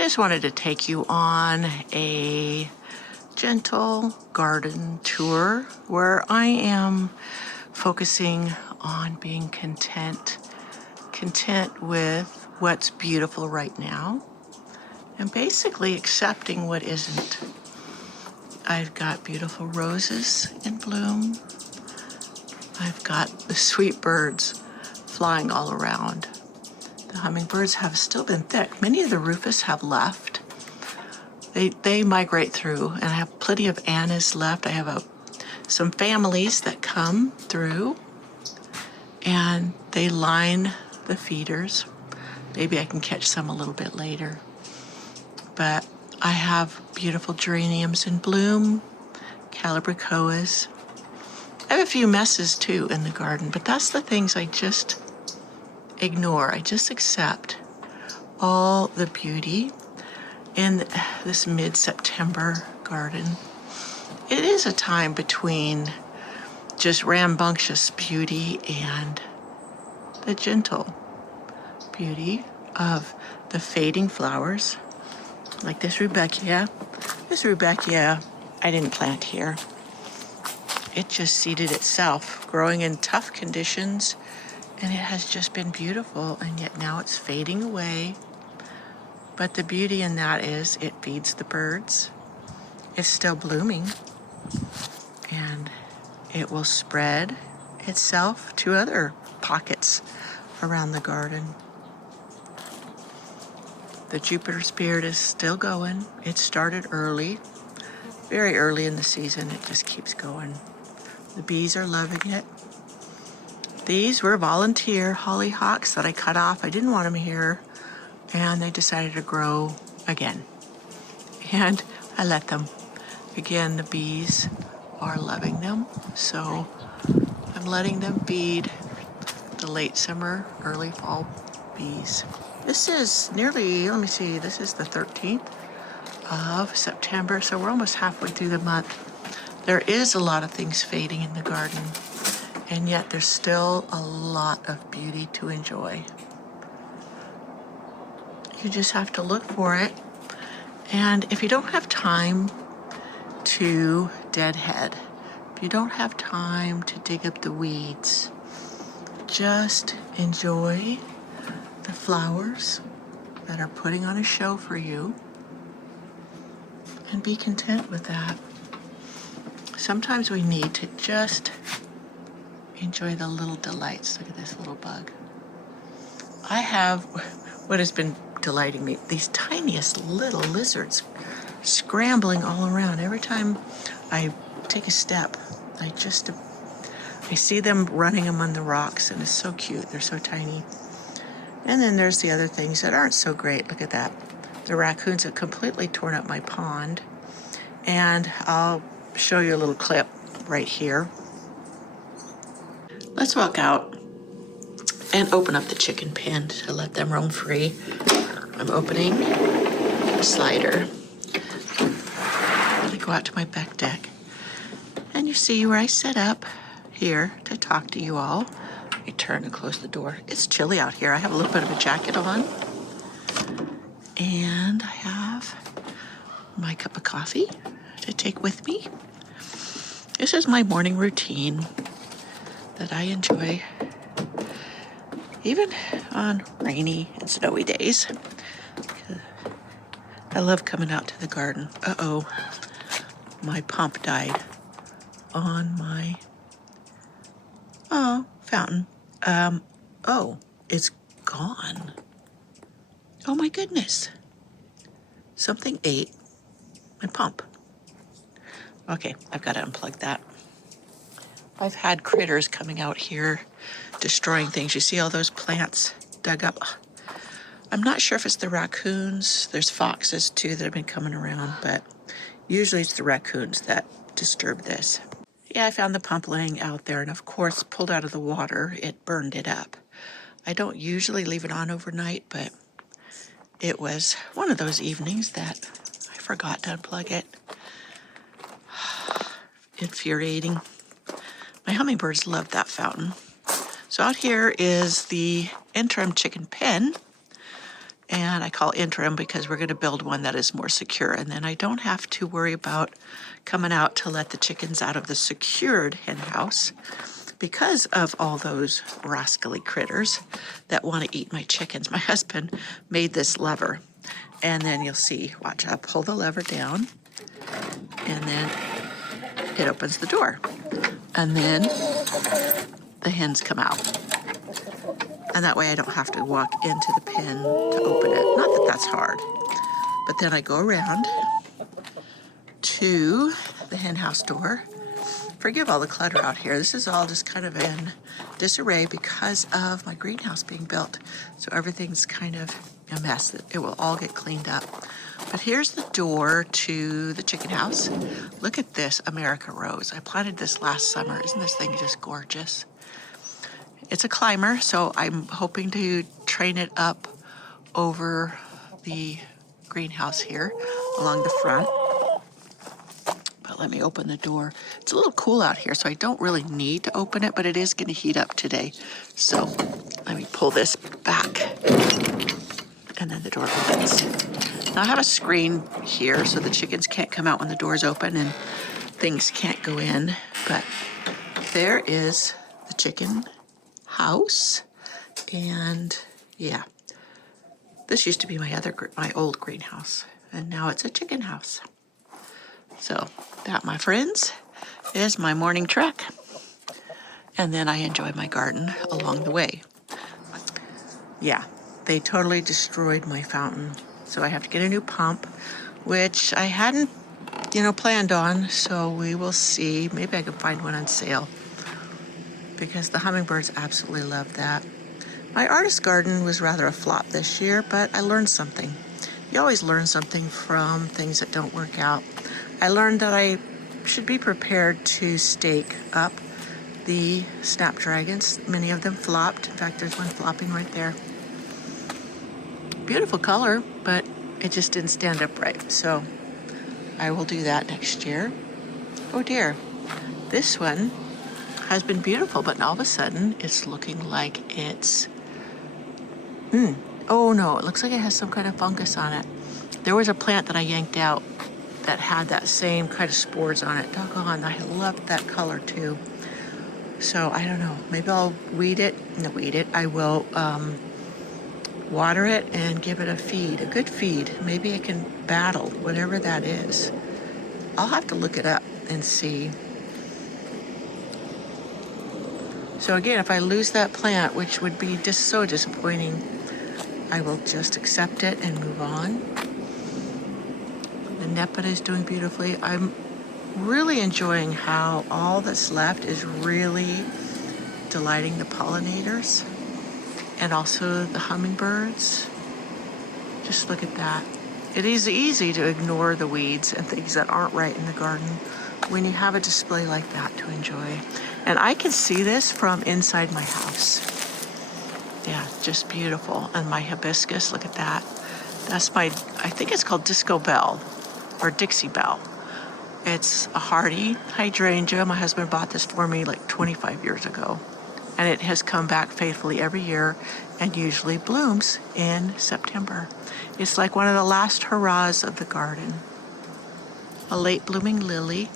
just wanted to take you on a gentle garden tour where I am focusing on being content with what's beautiful right now and basically accepting what isn't. I've got beautiful roses in bloom. I've got the sweet birds flying all around. The hummingbirds have still been thick. Many of the rufous have left. They migrate through, and I have plenty of annas left. I have some families that come through, and they line the feeders. Maybe I can catch some a little bit later. But I have beautiful geraniums in bloom, calibrachoas. I have a few messes too in the garden, but that's the things I just ignore. I just accept all the beauty in this mid-September garden. It is a time between just rambunctious beauty and the gentle beauty of the fading flowers, like this rudbeckia. This rudbeckia I didn't plant here. It just seeded itself, growing in tough conditions, and it has just been beautiful, and yet now it's fading away. But the beauty in that is it feeds the birds. It's still blooming, and it will spread itself to other pockets around the garden. The Jupiter spirit is still going. It started early, very early in the season. It just keeps going. The bees are loving it. These were volunteer hollyhocks that I cut off. I didn't want them here, and they decided to grow again. And I let them. Again, the bees are loving them, so I'm letting them feed the late summer, early fall bees. This is nearly, let me see, this is the 13th of September, so we're almost halfway through the month. There is a lot of things fading in the garden, and yet there's still a lot of beauty to enjoy. You just have to look for it. And if you don't have time to deadhead, if you don't have time to dig up the weeds, just enjoy the flowers that are putting on a show for you and be content with that. Sometimes we need to just enjoy the little delights. Look at this little bug. I have what has been delighting me, these tiniest little lizards scrambling all around. Every time I take a step, I see them running among the rocks, and it's so cute. They're so tiny. And then there's the other things that aren't so great. Look at that. The raccoons have completely torn up my pond, and I'll show you a little clip right here. Let's walk out and open up the chicken pen to let them roam free. I'm opening the slider. I go out to my back deck, and you see where I set up here to talk to you all. Let me turn and close the door. It's chilly out here. I have a little bit of a jacket on, and I have my cup of coffee to take with me. This is my morning routine that I enjoy, even on rainy and snowy days. I love coming out to the garden. Uh-oh, my pump died on my fountain. It's gone. Oh my goodness. Something ate my pump. Okay, I've got to unplug that. I've had critters coming out here destroying things. You see all those plants dug up? I'm not sure if it's the raccoons. There's foxes too that have been coming around, but usually it's the raccoons that disturb this. Yeah, I found the pump laying out there, and of course, pulled out of the water, it burned it up. I don't usually leave it on overnight, but it was one of those evenings that I forgot to unplug it. Infuriating. My hummingbirds love that fountain. So out here is the interim chicken pen, And I call interim because we're going to build one that is more secure. And then I don't have to worry about coming out to let the chickens out of the secured hen house because of all those rascally critters that want to eat my chickens. My husband made this lever. And then you'll see, watch, I'll pull the lever down and then it opens the door. And then the hens come out. And that way I don't have to walk into the pen to open it. Not that that's hard. But then I go around to the hen house door. Forgive all the clutter out here. This is all just kind of in disarray because of my greenhouse being built. So everything's kind of a mess. It will all get cleaned up. But here's the door to the chicken house. Look at this America rose. I planted this last summer. Isn't this thing just gorgeous? It's a climber, so I'm hoping to train it up over the greenhouse here along the front. But let me open the door. It's a little cool out here, so I don't really need to open it, but it is going to heat up today. So let me pull this back, and then the door opens. Now I have a screen here so the chickens can't come out when the door's open and things can't go in. But there is the chicken house, and yeah, this used to be my old greenhouse, and now it's a chicken house. So that, my friends, is my morning trek, and then I enjoy my garden along the way. Yeah, they totally destroyed my fountain, so I have to get a new pump, which I hadn't, planned on. So we will see. Maybe I can find one on sale, because the hummingbirds absolutely love that. My artist garden was rather a flop this year, but I learned something. You always learn something from things that don't work out. I learned that I should be prepared to stake up the snapdragons. Many of them flopped. In fact, there's one flopping right there. Beautiful color, but it just didn't stand up right. So I will do that next year. Oh dear, this one has been beautiful, but all of a sudden it's looking like it's, oh no, it looks like it has some kind of fungus on it. There was a plant that I yanked out that had that same kind of spores on it. Doggone, I loved that color too. So I don't know, maybe I'll weed it. I will water it and give it a feed, a good feed. Maybe it can battle whatever that is. I'll have to look it up and see. So again, if I lose that plant, which would be just so disappointing, I will just accept it and move on. The Nepeta is doing beautifully. I'm really enjoying how all that's left is really delighting the pollinators and also the hummingbirds. Just look at that. It is easy to ignore the weeds and things that aren't right in the garden when you have a display like that to enjoy. And I can see this from inside my house. Yeah, just beautiful. And my hibiscus, look at that. That's I think it's called Disco Bell or Dixie Bell. It's a hardy hydrangea. My husband bought this for me like 25 years ago. And it has come back faithfully every year and usually blooms in September. It's like one of the last hurrahs of the garden. A late blooming lily.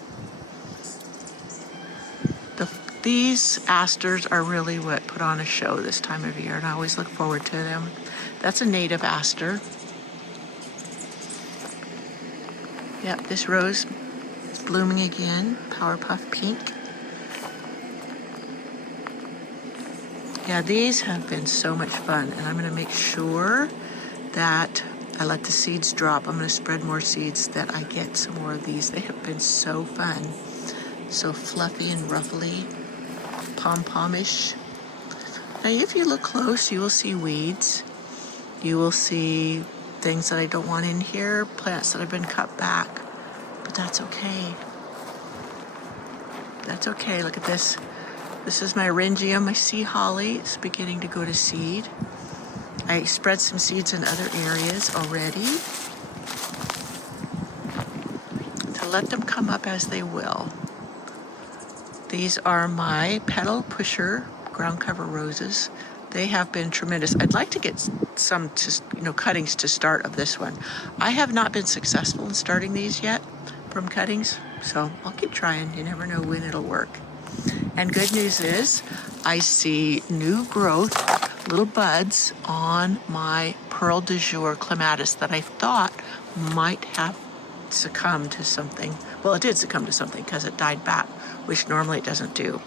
These asters are really what put on a show this time of year, and I always look forward to them. That's a native aster. Yep, this rose is blooming again, Power Puff Pink. Yeah, these have been so much fun, and I'm going to make sure that I let the seeds drop. I'm going to spread more seeds that I get some more of these. They have been so fun, so fluffy and ruffly. Pom-pomish. Now, if you look close, you will see weeds. You will see things that I don't want in here, plants that have been cut back, but that's okay. That's okay. Look at this. This is my Rhingium, my sea holly. It's beginning to go to seed. I spread some seeds in other areas already to let them come up as they will. These are my petal pusher ground cover roses They have been tremendous. I'd like to get some cuttings to start of this one. I have not been successful in starting these yet from cuttings, so I'll keep trying. You never know when it'll work. And good news is I see new growth, little buds on my Pearl du Jour clematis that I thought might have succumbed to something. Well, it did succumb to something because it died back, which normally it doesn't do.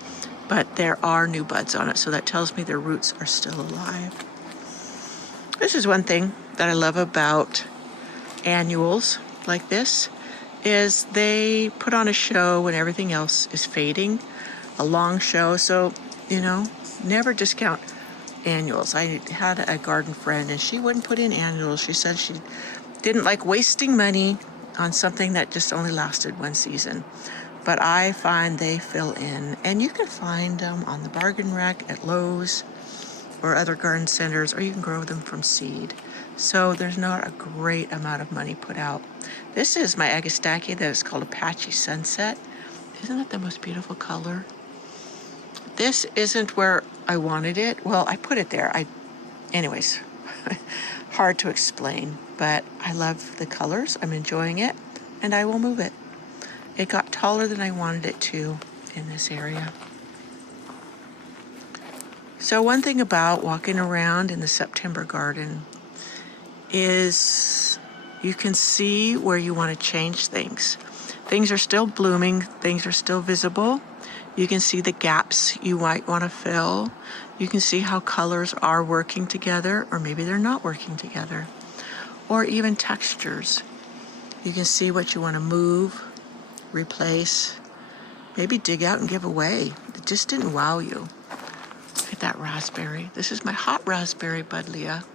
But there are new buds on it, so that tells me their roots are still alive. This is one thing that I love about annuals like this, is they put on a show when everything else is fading, a long show. So, never discount annuals. I had a garden friend and she wouldn't put in annuals. She said she didn't like wasting money on something that just only lasted one season. But I find they fill in, and you can find them on the bargain rack at Lowe's or other garden centers, or you can grow them from seed. So there's not a great amount of money put out. This is my Agastache that is called Apache Sunset. Isn't it the most beautiful color? This isn't where I wanted it. Well, I put it there. Anyways, hard to explain, but I love the colors. I'm enjoying it, and I will move it. It got taller than I wanted it to in this area. So one thing about walking around in the September garden is you can see where you want to change things. Things are still blooming, things are still visible. You can see the gaps you might want to fill. You can see how colors are working together, or maybe they're not working together. Or even textures. You can see what you want to move, replace, maybe dig out and give away. It just didn't wow you. Look at that raspberry. This is my hot raspberry buddleia.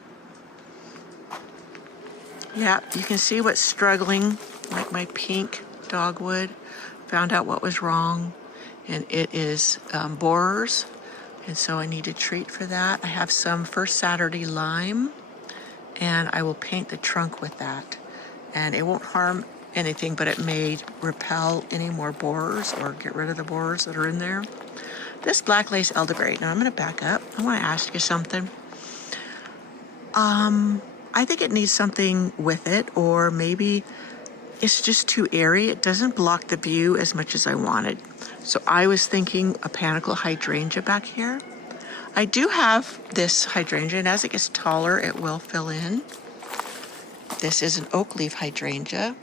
Yeah, you can see what's struggling, like my pink dogwood. Found out what was wrong, and it is borers, and so I need to treat for that. I have some First Saturday lime, and I will paint the trunk with that. And it won't harm anything, but it may repel any more borers or get rid of the borers that are in there. This black lace elderberry. Now I'm going to back up. I want to ask you something. I think it needs something with it, or maybe it's just too airy. It doesn't block the view as much as I wanted. So I was thinking a panicle hydrangea back here. I do have this hydrangea, and as it gets taller, it will fill in. This is an oak leaf hydrangea.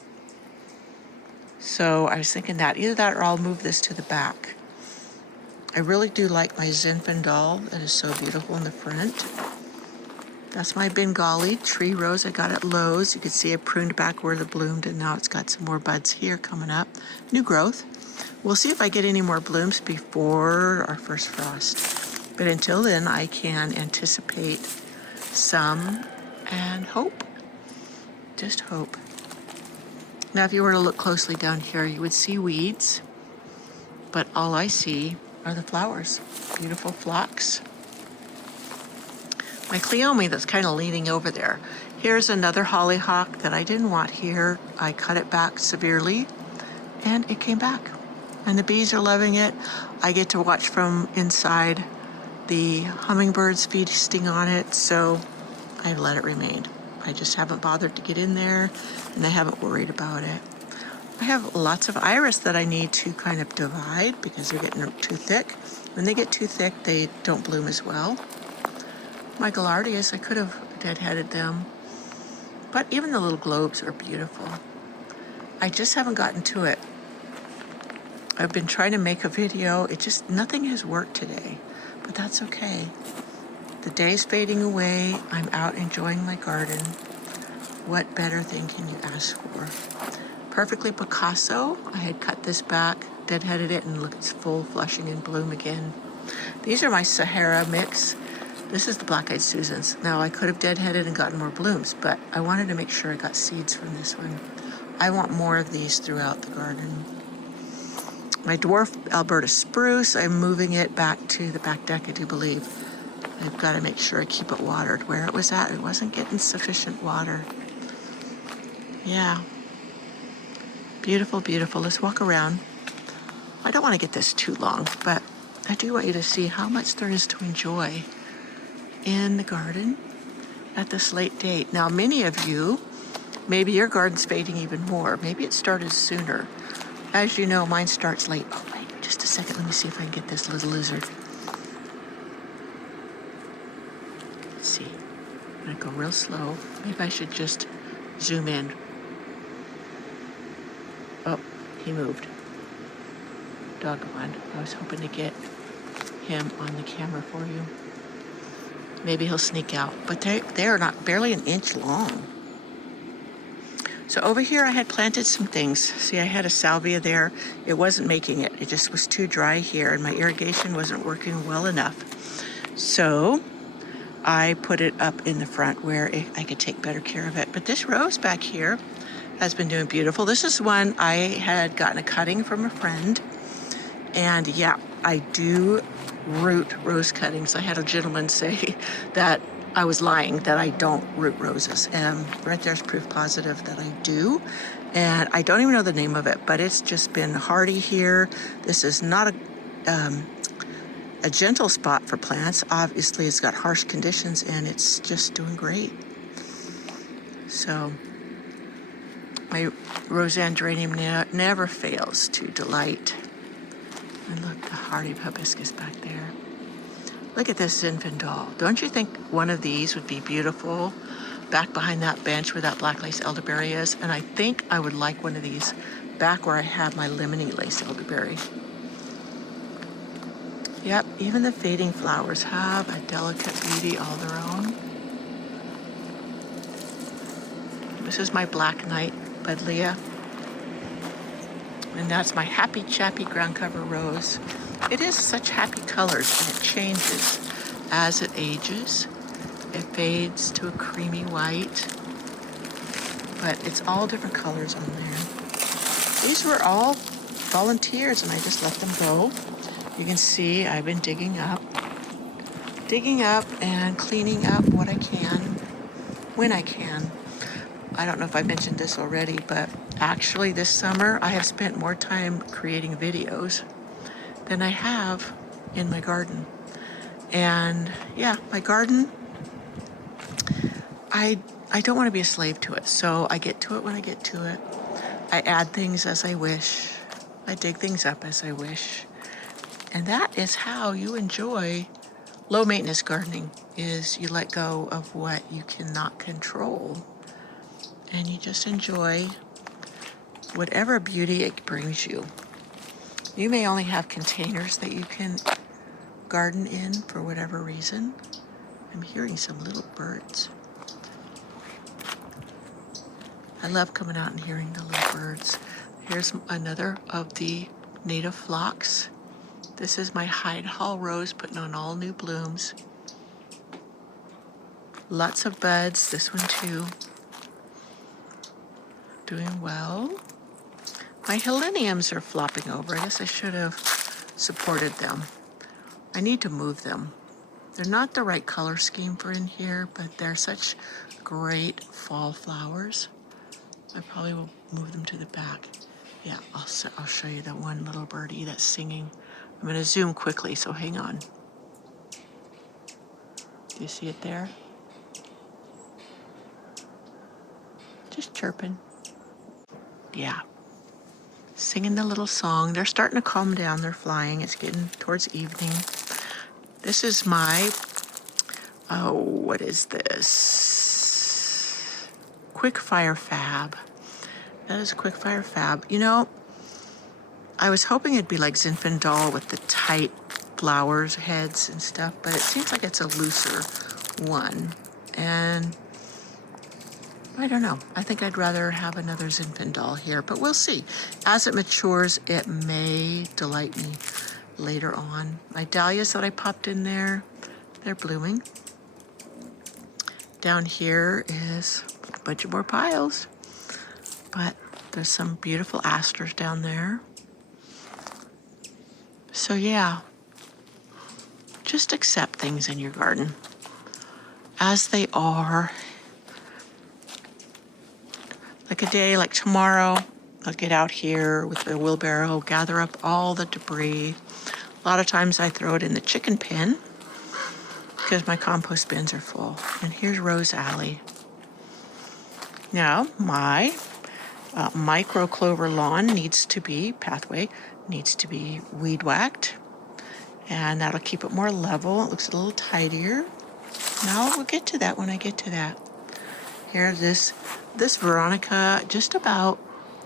So I was thinking that, either that or I'll move this to the back. I really do like my Zinfandel. That is so beautiful in the front. That's my Bengali tree rose I got at Lowe's. You can see I pruned back where it bloomed, and now it's got some more buds here coming up. New growth. We'll see if I get any more blooms before our first frost. But until then, I can anticipate some and hope. Just hope. Now, if you were to look closely down here, you would see weeds, but all I see are the flowers. Beautiful phlox. My Cleome that's kind of leaning over there. Here's another hollyhock that I didn't want here. I cut it back severely, and it came back. And the bees are loving it. I get to watch from inside the hummingbirds feasting on it, so I've let it remain. I just haven't bothered to get in there, and I haven't worried about it. I have lots of iris that I need to kind of divide because they're getting too thick. When they get too thick, they don't bloom as well. My gaillardias, I could have deadheaded them, but even the little globes are beautiful. I just haven't gotten to it. I've been trying to make a video. Nothing has worked today, but that's okay. The day's fading away. I'm out enjoying my garden. What better thing can you ask for? Perfectly Picasso. I had cut this back, deadheaded it, and look, it's full flushing in bloom again. These are my Sahara mix. This is the Black-Eyed Susans. Now, I could have deadheaded and gotten more blooms, but I wanted to make sure I got seeds from this one. I want more of these throughout the garden. My dwarf Alberta spruce, I'm moving it back to the back deck, I do believe. I've got to make sure I keep it watered. Where it was at, it wasn't getting sufficient water. Yeah. Beautiful, beautiful. Let's walk around. I don't want to get this too long, but I do want you to see how much there is to enjoy. in the garden at this late date. Now, many of you, maybe your garden's fading even more. Maybe it started sooner. As you know, mine starts late. Oh, wait, just a second. Let me see if I can get this little lizard. Let's see. I'm gonna go real slow. Maybe I should just zoom in. Oh, he moved. Doggone. I was hoping to get him on the camera for you. Maybe he'll sneak out, but they are not barely an inch long. So over here I had planted some things. See, I had a salvia there. It wasn't making it. It just was too dry here and my irrigation wasn't working well enough. So I put it up in the front where I could take better care of it. But this rose back here has been doing beautiful. This is one I had gotten a cutting from a friend. And yeah, I do root rose cuttings. I had a gentleman say that I was lying, that I don't root roses. And right there's proof positive that I do. And I don't even know the name of it, but it's just been hardy here. This is not a gentle spot for plants. Obviously, it's got harsh conditions and it's just doing great. So my Roseanne geranium never fails to delight. And look, the hardy hibiscus back there. Look at this Zinfandel. Don't you think one of these would be beautiful back behind that bench where that black lace elderberry is? And I think I would like one of these back where I have my lemony lace elderberry. Yep, even the fading flowers have a delicate beauty all their own. This is my Black Knight Buddleia. And that's my Happy Chappy ground cover rose. It is such happy colors and it changes as it ages. It fades to a creamy white, but it's all different colors on there. These were all volunteers and I just let them go. You can see I've been digging up and cleaning up what I can when I can. I don't know if I mentioned this already, but actually this summer I have spent more time creating videos than I have in my garden. And yeah, my garden, I don't want to be a slave to it. So I get to it when I get to it. I add things as I wish. I dig things up as I wish. And that is how you enjoy low maintenance gardening, is you let go of what you cannot control. And you just enjoy whatever beauty it brings you. You may only have containers that you can garden in for whatever reason. I'm hearing some little birds. I love coming out and hearing the little birds. Here's another of the native phlox. This is my Hyde Hall rose putting on all new blooms. Lots of buds, this one too. Doing well. My heleniums are flopping over. I guess I should have supported them. I need to move them. They're not the right color scheme for in here, but they're such great fall flowers. I probably will move them to the back. Yeah, I'll show you that one little birdie that's singing. I'm going to zoom quickly, so hang on. Do you see it there? Just chirping. Yeah. Singing the little song. They're starting to calm down. They're flying. It's getting towards evening. This is my, what is this? Quick Fire Fab. That is Quick Fire Fab. You know, I was hoping it'd be like Zinfandel with the tight flowers, heads and stuff, but it seems like it's a looser one. And I don't know. I think I'd rather have another Zinfandel here, but we'll see. As it matures, it may delight me later on. My dahlias that I popped in there, they're blooming. Down here is a bunch of more piles, but there's some beautiful asters down there. So yeah, just accept things in your garden as they are. Like a day like tomorrow, I'll get out here with the wheelbarrow, gather up all the debris. A lot of times I throw it in the chicken pen because my compost bins are full. And here's Rose Alley. Now, my micro clover lawn pathway needs to be weed whacked. And that'll keep it more level. It looks a little tidier. Now we'll get to that when I get to that. Here, this Veronica just about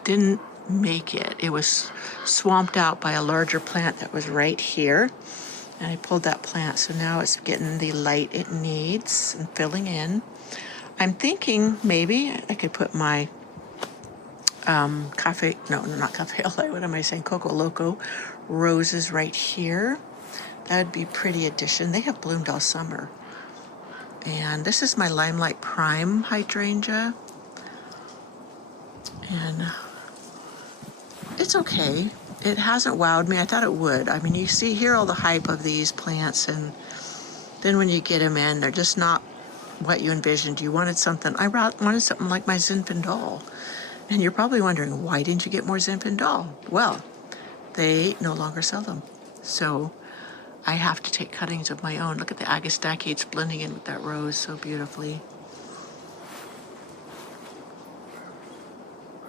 didn't make it. It was swamped out by a larger plant that was right here. And I pulled that plant, so now it's getting the light it needs and filling in. I'm thinking maybe I could put my Coco Loco roses right here. That would be a pretty addition. They have bloomed all summer. And this is my Limelight Prime hydrangea. And it's okay. It hasn't wowed me. I thought it would. I mean, you hear all the hype of these plants, and then when you get them in, they're just not what you envisioned. You wanted something. I wanted something like my Zinfandel. And you're probably wondering, why didn't you get more Zinfandel? Well, they no longer sell them. So I have to take cuttings of my own. Look at the Agastacheates blending in with that rose so beautifully.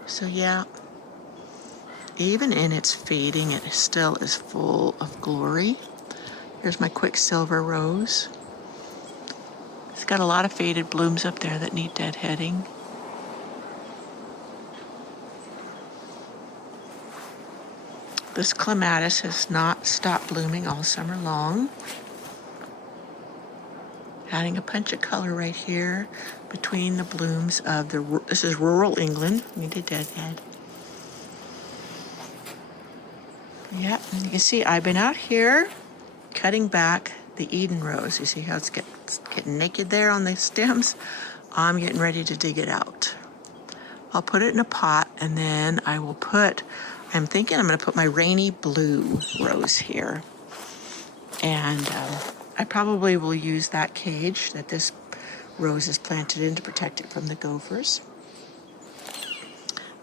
So yeah, even in its fading, it still is full of glory. Here's my Quicksilver rose. It's got a lot of faded blooms up there that need deadheading. This clematis has not stopped blooming all summer long. Adding a punch of color right here between the blooms of this is rural England. We need a deadhead. Yeah, and you can see I've been out here cutting back the Eden rose. You see how it's getting naked there on the stems? I'm getting ready to dig it out. I'll put it in a pot, and then I'm thinking I'm going to put my Rainy Blue rose here. And I probably will use that cage that this rose is planted in to protect it from the gophers.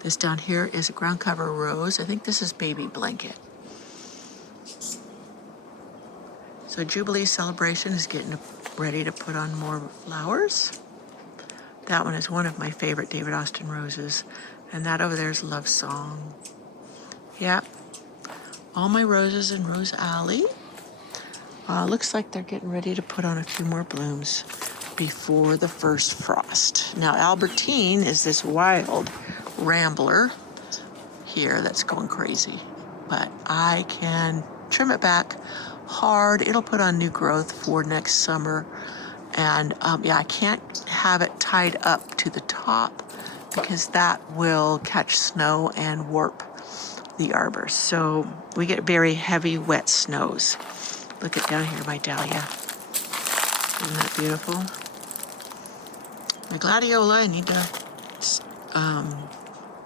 This down here is a ground cover rose. I think this is Baby Blanket. So Jubilee Celebration is getting ready to put on more flowers. That one is one of my favorite David Austin roses. And that over there is Love Song. Yep. All my roses in Rose Alley. Looks like they're getting ready to put on a few more blooms before the first frost. Now, Albertine is this wild rambler here that's going crazy. But I can trim it back hard. It'll put on new growth for next summer. And I can't have it tied up to the top because that will catch snow and warp the arbor. So we get very heavy, wet snows. Look at down here, my dahlia. Isn't that beautiful? My gladiola, I need to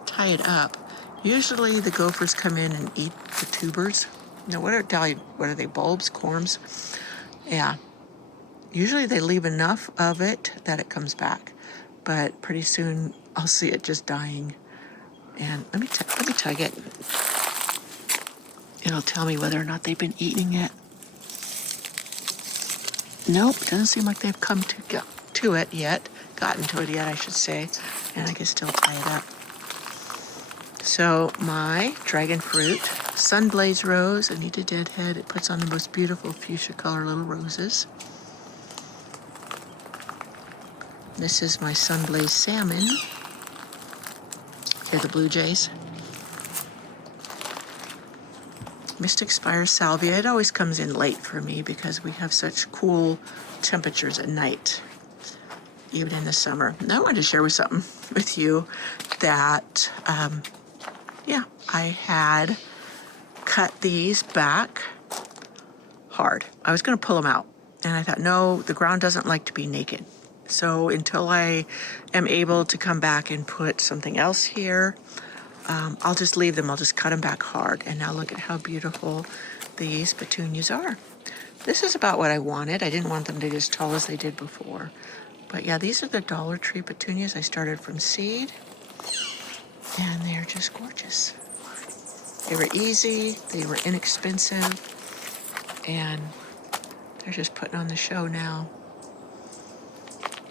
tie it up. Usually the gophers come in and eat the tubers. Now, what are they, bulbs, corms? Yeah. Usually they leave enough of it that it comes back. But pretty soon I'll see it just dying. And let me tug it. It'll tell me whether or not they've been eating it. Nope, doesn't seem like they've come to it yet. Gotten to it yet, I should say. And I can still tie it up. So my dragon fruit, Sunblaze rose, I need a deadhead. It puts on the most beautiful fuchsia color little roses. This is my Sunblaze salmon. Here are the blue jays. Mystic Spire salvia. It always comes in late for me because we have such cool temperatures at night, even in the summer. Now I wanted to share with you that, I had cut these back hard. I was going to pull them out, and I thought, no, the ground doesn't like to be naked. So until I am able to come back and put something else here, I'll just leave them. I'll just cut them back hard. And now look at how beautiful these petunias are. This is about what I wanted. I didn't want them to get as tall as they did before. But yeah, these are the Dollar Tree petunias. I started from seed, and they're just gorgeous. They were easy, they were inexpensive, and They're just putting on the show now.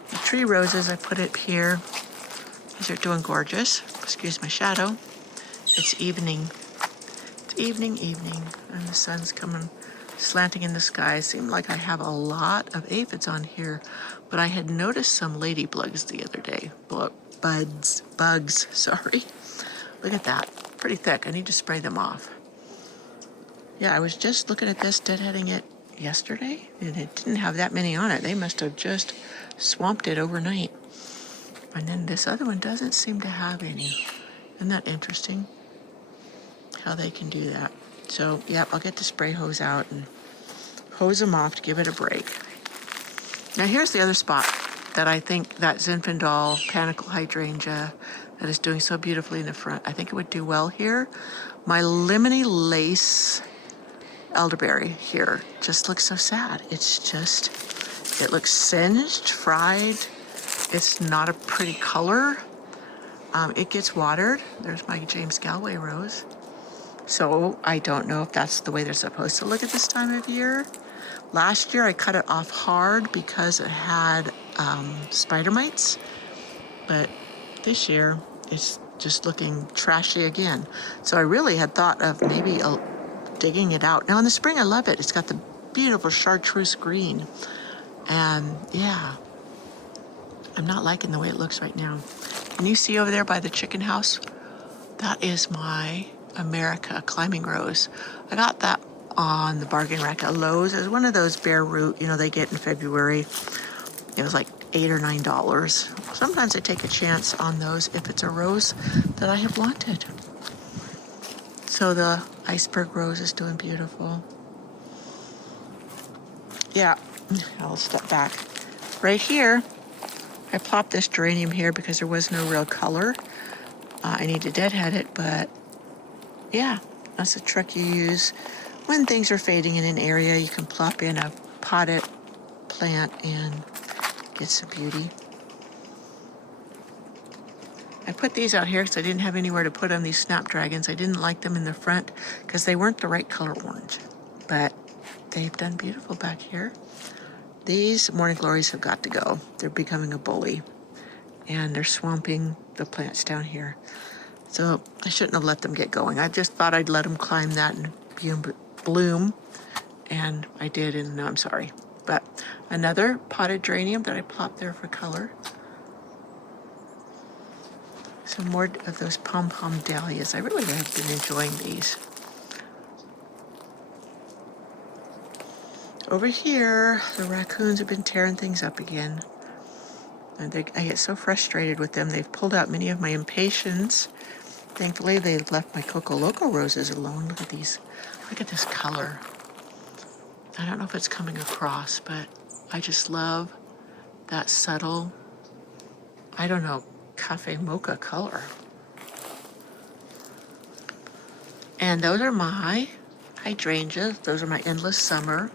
The tree roses, I put it here. These are doing gorgeous. Excuse my shadow. It's evening. It's evening, and the sun's coming, slanting in the sky. It seemed like I have a lot of aphids on here, but I had noticed some ladybugs the other day. Bugs, sorry. Look at that, pretty thick. I need to spray them off. Yeah, I was just looking at this, deadheading it yesterday, and it didn't have that many on it. They must have just swamped it overnight. And then this other one doesn't seem to have any. Isn't that interesting? How they can do that. So, yep, I'll get the spray hose out and hose them off to give it a break. Now here's the other spot that I think that Zinfandel panicle hydrangea that is doing so beautifully in the front. I think it would do well here. My lemony lace elderberry here just looks so sad. It's just, it looks singed, fried. It's not a pretty color. It gets watered. There's my James Galway rose. So I don't know if that's the way they're supposed to look at this time of year. Last year I cut it off hard because it had spider mites. But this year it's just looking trashy again. So I really had thought of maybe digging it out. Now in the spring I love it. It's got the beautiful chartreuse green. And yeah, I'm not liking the way it looks right now. Can you see over there by the chicken house? That is my America climbing rose. I got that on the bargain rack at Lowe's. It was one of those bare root, they get in February. It was like $8 or $9. Sometimes I take a chance on those if it's a rose that I have wanted. So the iceberg rose is doing beautiful. Yeah, I'll step back. Right here, I plopped this geranium here because there was no real color. I need to deadhead it, but yeah, that's a trick you use when things are fading in an area. You can plop in a potted plant and get some beauty. I put these out here because I didn't have anywhere to put them, these snapdragons. I didn't like them in the front because they weren't the right color orange, but they've done beautiful back here. These morning glories have got to go. They're becoming a bully, and they're swamping the plants down here. So I shouldn't have let them get going. I just thought I'd let them climb that and bloom, and I did, and no, I'm sorry. But another potted geranium that I plopped there for color. Some more of those pom-pom dahlias. I really have been enjoying these. Over here, the raccoons have been tearing things up again. And I get so frustrated with them. They've pulled out many of my impatiens. Thankfully, they've left my Coco Loco roses alone. Look at these. Look at this color. I don't know if it's coming across, but I just love that subtle, I don't know, cafe mocha color. And those are my hydrangeas. Those are my endless summer.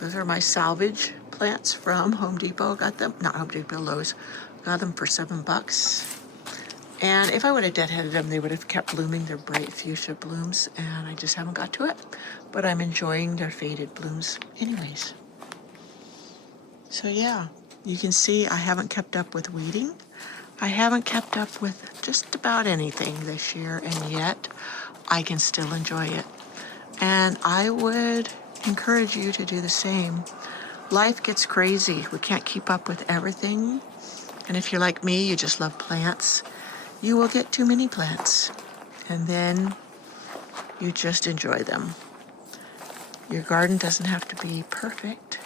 Those are my salvage plants from Home Depot. Got them, not Home Depot, Lowe's. Got them for $7. And if I would have deadheaded them, they would have kept blooming their bright fuchsia blooms, and I just haven't got to it. But I'm enjoying their faded blooms anyways. So yeah, you can see I haven't kept up with weeding. I haven't kept up with just about anything this year, and yet I can still enjoy it. And I would encourage you to do the same. Life gets crazy. We can't keep up with everything. And if you're like me, you just love plants, you will get too many plants. And then you just enjoy them. Your garden doesn't have to be perfect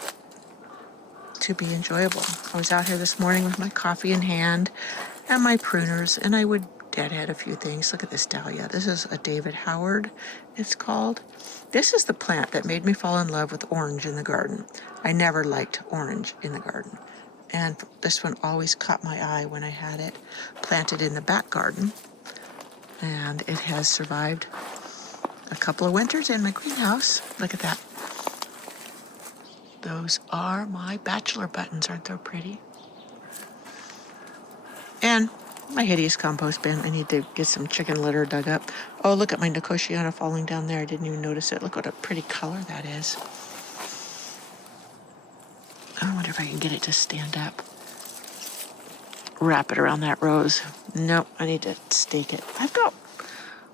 to be enjoyable. I was out here this morning with my coffee in hand and my pruners, and I would deadhead a few things. Look at this dahlia. This is a David Howard, it's called. This is the plant that made me fall in love with orange in the garden. I never liked orange in the garden. And this one always caught my eye when I had it planted in the back garden. And it has survived a couple of winters in my greenhouse. Look at that. Those are my bachelor buttons. Aren't they pretty? And my hideous compost bin. I need to get some chicken litter dug up. Oh, look at my Nicotiana falling down there. I didn't even notice it. Look what a pretty color that is. I wonder if I can get it to stand up. Wrap it around that rose. Nope, I need to stake it. I've got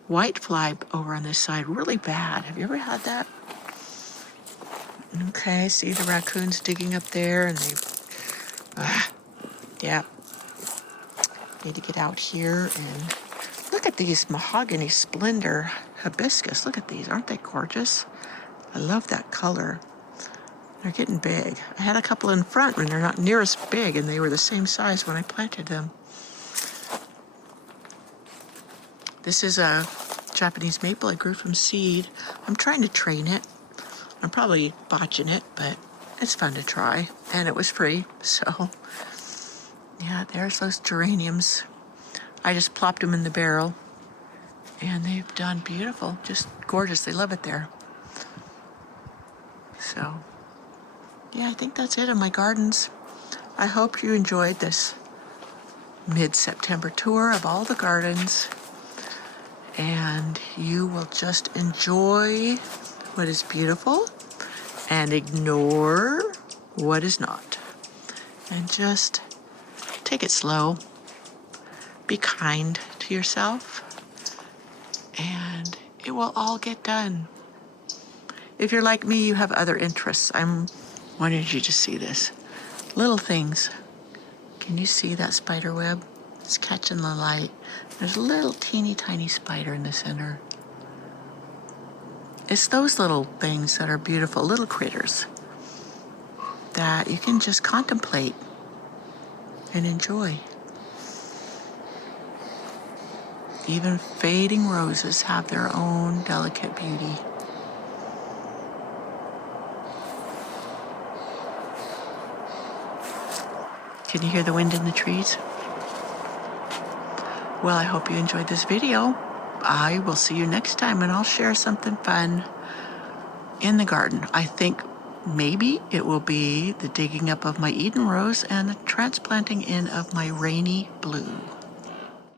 white fly over on this side really bad. Have you ever had that? Okay, see the raccoons digging up there, and yeah. Need to get out here and look at these mahogany splendor hibiscus. Look at these, aren't they gorgeous? I love that color. They're getting big. I had a couple in front when they're not near as big, and they were the same size when I planted them. This is a Japanese maple I grew from seed. I'm trying to train it. I'm probably botching it, but it's fun to try. And it was free, so yeah, there's those geraniums. I just plopped them in the barrel, and they've done beautiful, just gorgeous. They love it there. So yeah, I think that's it in my gardens. I hope you enjoyed this mid-September tour of all the gardens, and you will just enjoy what is beautiful and ignore what is not. And just take it slow. Be kind to yourself, and it will all get done. If you're like me, you have other interests. I wanted you to see this. Little things. Can you see that spider web? It's catching the light. There's a little teeny tiny spider in the center. It's those little things that are beautiful, little critters, that you can just contemplate and enjoy. Even fading roses have their own delicate beauty. Can you hear the wind in the trees? Well, I hope you enjoyed this video. I will see you next time, and I'll share something fun in the garden. I think maybe it will be the digging up of my Eden rose and the transplanting in of my rainy blue.